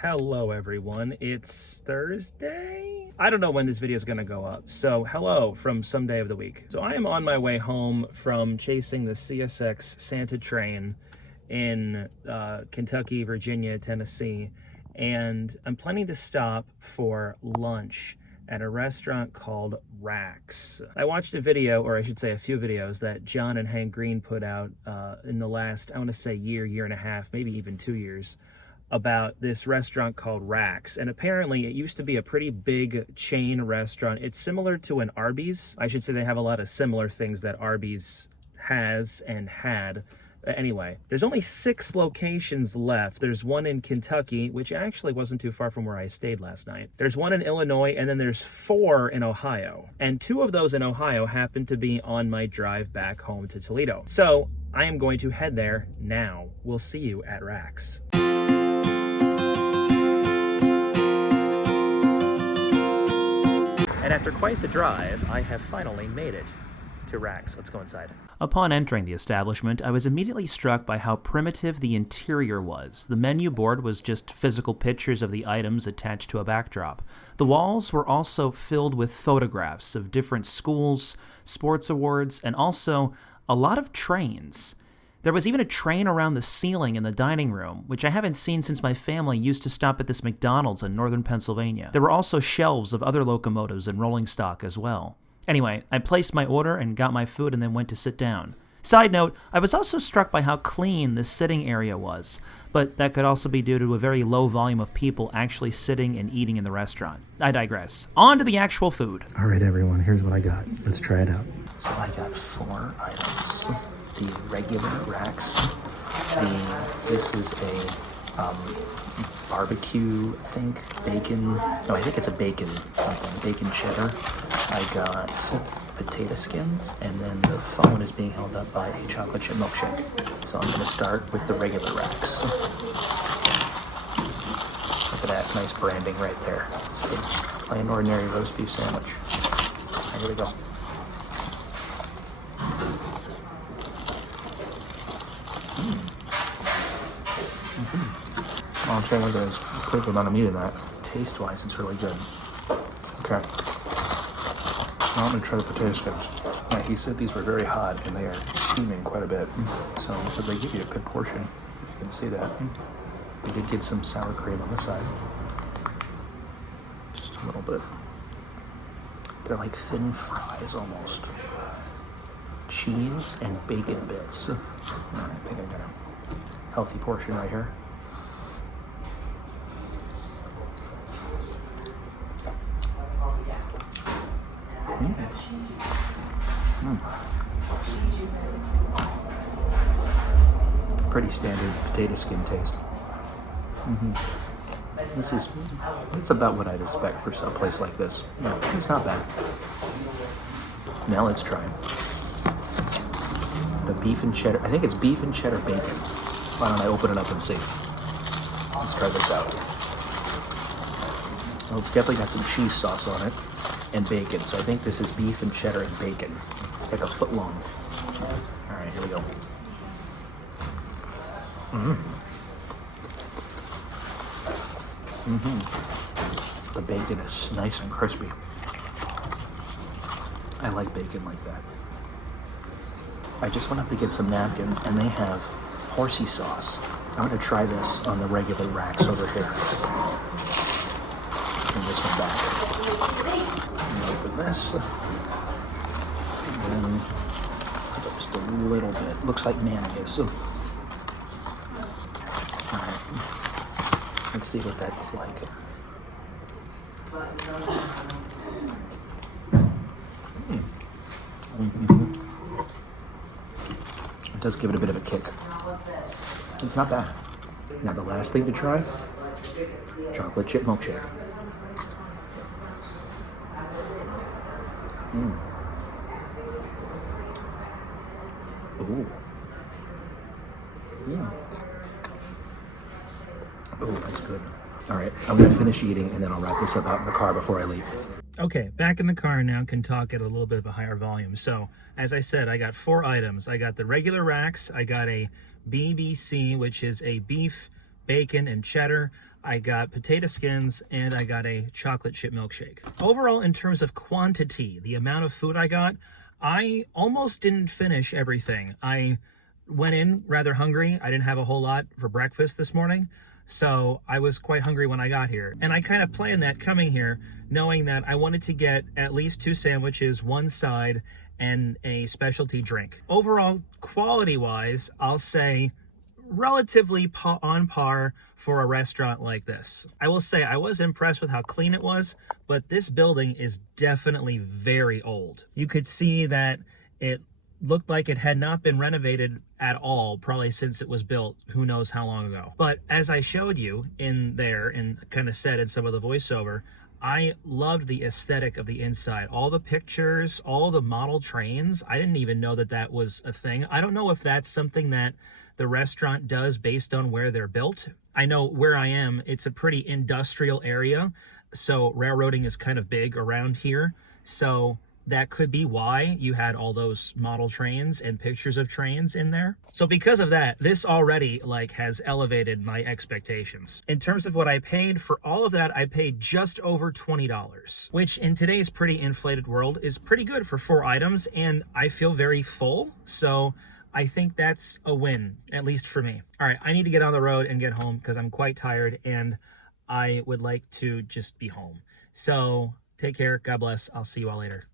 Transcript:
Hello everyone, it's Thursday? I don't know when this video is going to go up, so hello from some day of the week. So I am on my way home from chasing the CSX Santa train in Kentucky, Virginia, Tennessee, and I'm planning to stop for lunch at a restaurant called Rax. I watched a video, or I should say a few videos, that John and Hank Green put out in the last, I want to say year and a half, maybe even 2 years, about this restaurant called Rax. And apparently it used to be a pretty big chain restaurant. It's similar to an Arby's. I should say they have a lot of similar things that Arby's has and had. Anyway, there's only 6 locations left. There's one in Kentucky, which actually wasn't too far from where I stayed last night. There's one in Illinois, and then there's 4 in Ohio. And 2 of those in Ohio happen to be on my drive back home to Toledo. So I am going to head there now. We'll see you at Rax. And after quite the drive, I have finally made it to Rax. Let's go inside. Upon entering the establishment, I was immediately struck by how primitive the interior was. The menu board was just physical pictures of the items attached to a backdrop. The walls were also filled with photographs of different schools, sports awards, and also a lot of trains. There was even a train around the ceiling in the dining room, which I haven't seen since my family used to stop at this McDonald's in northern Pennsylvania. There were also shelves of other locomotives and rolling stock as well. Anyway, I placed my order and got my food and then went to sit down. Side note, I was also struck by how clean the sitting area was, but that could also be due to a very low volume of people actually sitting and eating in the restaurant. I digress. On to the actual food. All right, everyone, here's what I got. Let's try it out. So I got 4 items. The regular Rax. This is a barbecue, I think, bacon. No, I think it's a bacon something. Bacon cheddar. I got potato skins, and then the phone is being held up by a chocolate chip milkshake. So I'm going to start with the regular Rax. Look at that nice branding right there. Plain ordinary roast beef sandwich. Here we go. I'll try to there's a quick amount of meat in that. Taste-wise, it's really good. Okay. Now I'm going to try the potato skins. Yeah, he said these were very hot, and they are steaming quite a bit. So, but they give you a good portion. You can see that. We did get some sour cream on the side. Just a little bit. They're like thin fries, almost. Cheese and bacon bits. All right, I think I got a healthy portion right here. Pretty standard potato skin taste. It's about what I'd expect for some place like this. Yeah, it's not bad. Now let's try the beef and cheddar. I think it's beef and cheddar bacon. Why don't I open it up and see? Let's try this out. Well, it's definitely got some cheese sauce on it and bacon. So I think this is beef and cheddar and bacon. It's like a foot long. All right, here we go. The bacon is nice and crispy. I like bacon like that. I just went up to get some napkins, and they have horsey sauce. I'm going to try this on the regular Rax over here. Bring this one back. I'm going to open this. And then just a little bit. Looks like mayonnaise. Alright. Let's see what that's like. It does give it a bit of a kick. It's not bad. Now the last thing to try, chocolate chip milkshake. Ooh. Oh, that's good. All right, I'm gonna finish eating and then I'll wrap this up out in the car before I leave. Okay, back in the car now, can talk at a little bit of a higher volume. So, as I said, I got 4 items. I got the regular Rax, I got a BBC, which is a beef, bacon, and cheddar. I got potato skins, and I got a chocolate chip milkshake. Overall, in terms of quantity, the amount of food I got, I almost didn't finish everything. I went in rather hungry. I didn't have a whole lot for breakfast this morning, so I was quite hungry when I got here. And I kind of planned that coming here, knowing that I wanted to get at least 2 sandwiches, 1 side, and a specialty drink. Overall, quality-wise, I'll say relatively on par for a restaurant like this. I will say I was impressed with how clean it was, but this building is definitely very old. You could see that it looked like it had not been renovated at all, probably since it was built who knows how long ago. But as I showed you in there and kind of said in some of the voiceover, I loved the aesthetic of the inside. All the pictures, all the model trains. I didn't even know that that was a thing. I don't know if that's something that the restaurant does based on where they're built. I know where I am, it's a pretty industrial area, so railroading is kind of big around here. So that could be why you had all those model trains and pictures of trains in there. So because of that, this already has elevated my expectations. In terms of what I paid for all of that, I paid just over $20, which in today's pretty inflated world is pretty good for 4 items, and I feel very full. So I think that's a win, at least for me. All right, I need to get on the road and get home because I'm quite tired and I would like to just be home. So take care. God bless. I'll see you all later.